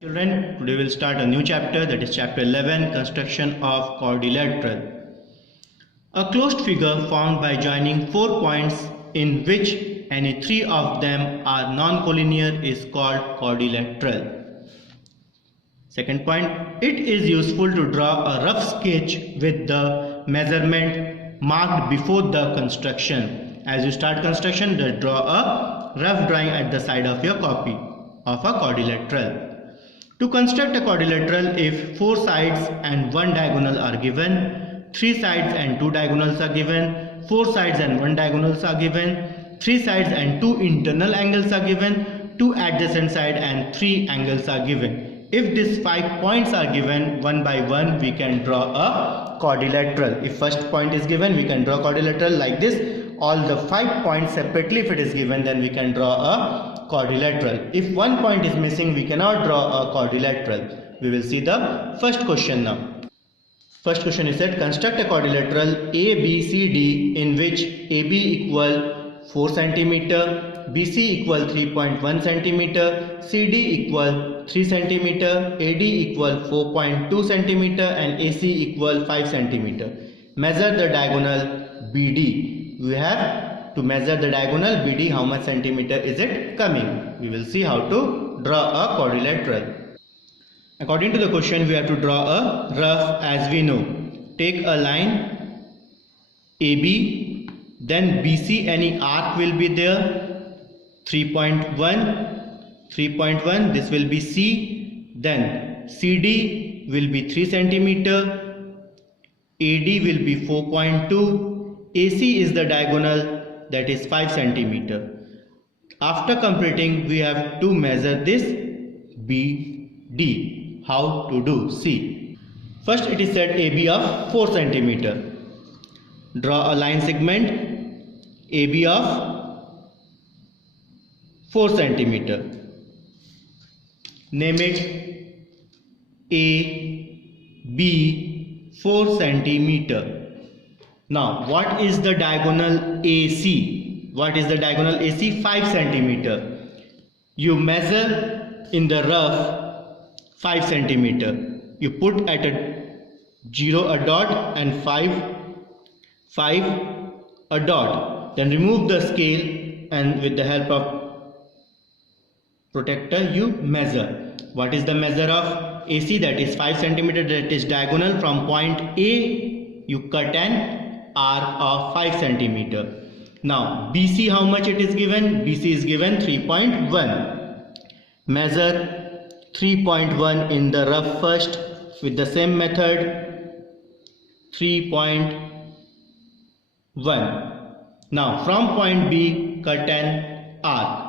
Children, today we'll start a new chapter, that is chapter 11, construction of quadrilateral. A closed figure formed by joining 4 points in which any 3 of them are non-collinear is called quadrilateral. Second point, it is useful to draw a rough sketch with the measurement marked before the construction. As you start construction, just draw a rough drawing at the side of your copy of a quadrilateral. To construct a quadrilateral, if 4 sides and 1 diagonal are given, 3 sides and 2 diagonals are given, 4 sides and 1 diagonals are given, 3 sides and 2 internal angles are given, 2 adjacent sides and 3 angles are given. If these 5 points are given one by one, we can draw a quadrilateral. If first point is given, we can draw quadrilateral like this. All the 5 points separately, if it is given, then we can draw a quadrilateral. If one point is missing, we cannot draw a quadrilateral. We will see the first question now. First question is that construct a quadrilateral ABCD in which AB equal 4 cm, BC equal 3.1 cm, CD equal 3 cm, AD equal 4.2 cm and AC equal 5 cm. Measure the diagonal BD. We have to measure the diagonal BD, how much centimeter is it coming. We will see how to draw a quadrilateral. According to the question, we have to draw a rough as we know. Take a line AB, then BC, any arc will be there, 3.1, this will be C, then CD will be 3 cm, AD will be 4.2, AC is the diagonal, that is 5 cm. After completing, we have to measure this BD. How to do? See. First it is said AB of 4 cm. Draw a line segment AB of 4 cm. Name it AB 4 cm. Now, what is the diagonal AC? What is the diagonal AC? 5 cm. You measure in the rough 5 cm. You put at a 0 a dot and 5 a dot. Then remove the scale and with the help of protractor you measure. What is the measure of AC? That is 5 cm. That is diagonal from point A. You cut an arc of 5 cm. Now BC, how much it is given? BC is given 3.1. Measure 3.1 in the rough first with the same method. 3.1. Now from point B cut an arc.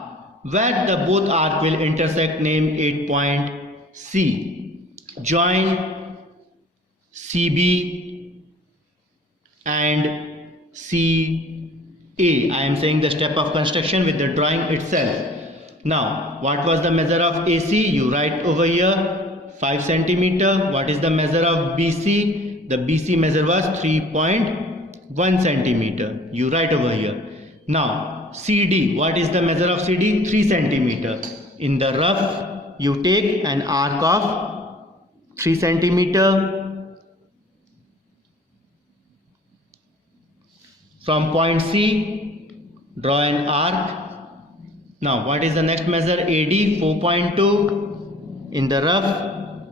Where the both arc will intersect, name it point C. Join CB and CA. I am saying the step of construction with the drawing itself. Now, what was the measure of AC? You write over here 5 cm. What is the measure of BC? The BC measure was 3.1 cm. You write over here. Now, CD. What is the measure of CD? 3 cm. In the rough, you take an arc of 3 cm. From point C, draw an arc. Now, what is the next measure? AD 4.2. In the rough,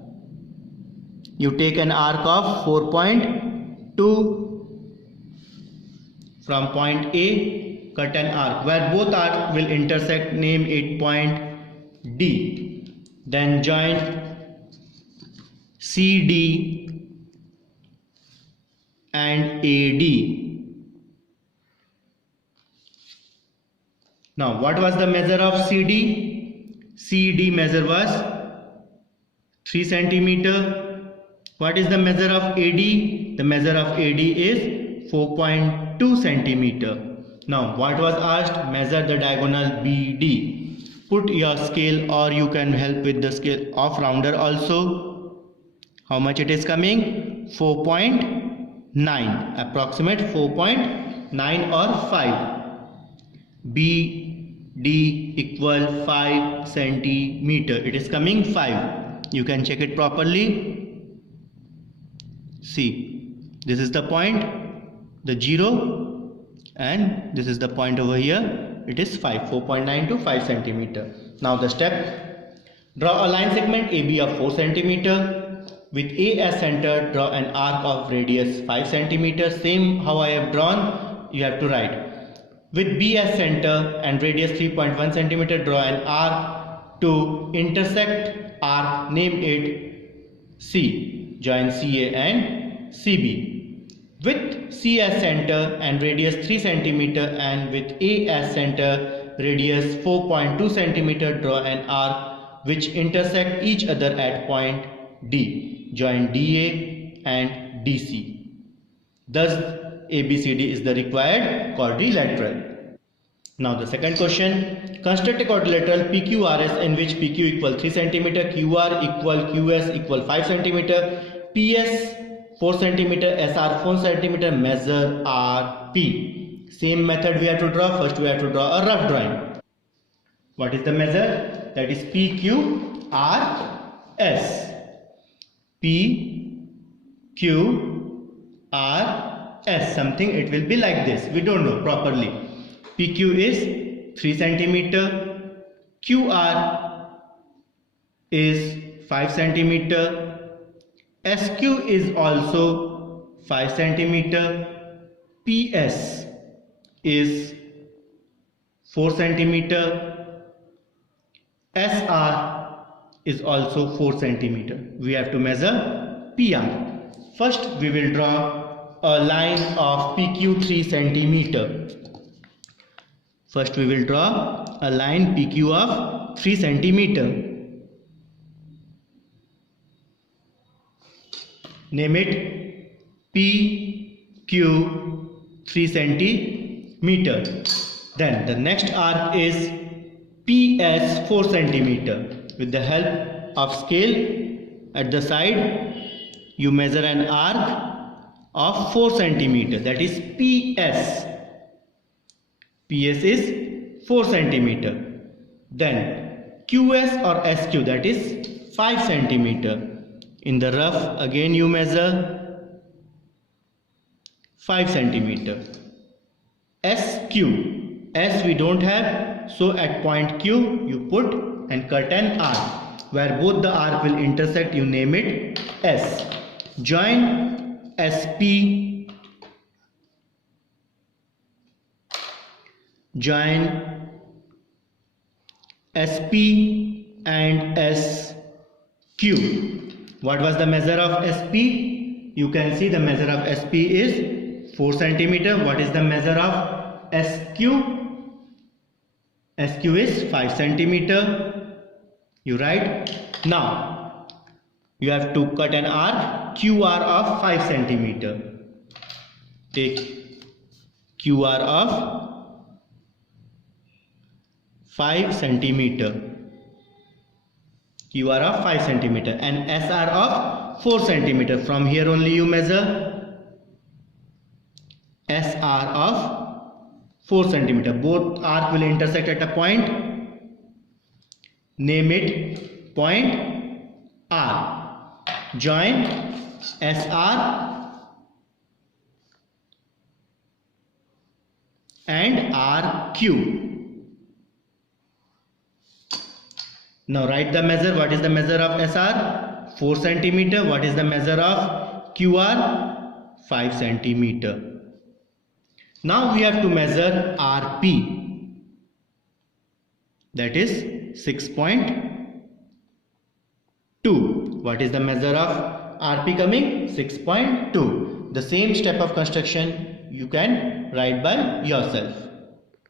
you take an arc of 4.2. From point A, cut an arc. Where both arcs will intersect, name it point D. Then join CD and AD. Now, what was the measure of CD? CD measure was 3 cm. What is the measure of AD? The measure of AD is 4.2 cm. Now, what was asked? Measure the diagonal BD. Put your scale, or you can help with the scale of rounder also. How much it is coming? 4.9. Approximate 4.9 or 5. BD equal 5 centimeter. It is coming 5. You can check it properly. See, this is the point, the 0, and this is the point over here. It is 4.9 to 5 centimeter. Now the step: draw a line segment AB of 4 centimeter. With A as center, draw an arc of radius 5 centimeter. Same how I have drawn, you have to write. With B as center and radius 3.1 centimeter, draw an arc to intersect arc, name it C. Join CA and CB. With C as center and radius 3 centimeter and with A as center, radius 4.2 centimeter, draw an arc which intersect each other at point D. Join DA and DC. Thus, ABCD is the required quadrilateral. Now the second question. Construct a quadrilateral PQRS in which PQ equal 3 cm, QR equal QS equal 5 cm, PS 4 cm, SR 4 cm, measure RP. Same method we have to draw. First we have to draw a rough drawing. What is the measure? That is PQRS. PQRS, something it will be like this. We don't know properly. PQ is 3 centimeter, QR is 5 centimeter, SQ is also 5 centimeter, PS is 4 centimeter, SR is also 4 centimeter. We have to measure PR. First we will draw a line of PQ 3 centimeter. First we will draw a line PQ of 3 centimeter. Name it PQ 3 centimeter. Then the next arc is PS 4 centimeter. With the help of scale at the side, you measure an arc of 4 centimeter. That is PS. PS is 4 centimeter. Then QS or SQ, that is 5 centimeter. In the rough, again you measure 5 centimeter. SQ, S we don't have, so at point Q you put and cut an arc. Where both the arc will intersect, you name it S. Join SP, join SP and SQ. What was the measure of SP? You can see the measure of SP is 4 centimeter. What is the measure of SQ? SQ is 5 centimeter. You write. Now you have to cut an arc QR of 5 centimeter. Take QR of 5 centimeter. QR of 5 centimeter and SR of 4 centimeter. From here only you measure SR of 4 centimeter. Both arc will intersect at a point. Name it point R. Join SR and RQ. Now write the measure. What is the measure of SR? 4 centimeter. What is the measure of QR? 5 centimeter. Now we have to measure RP. That is 6.2. What is the measure of RP coming? 6.2. The same step of construction you can write by yourself.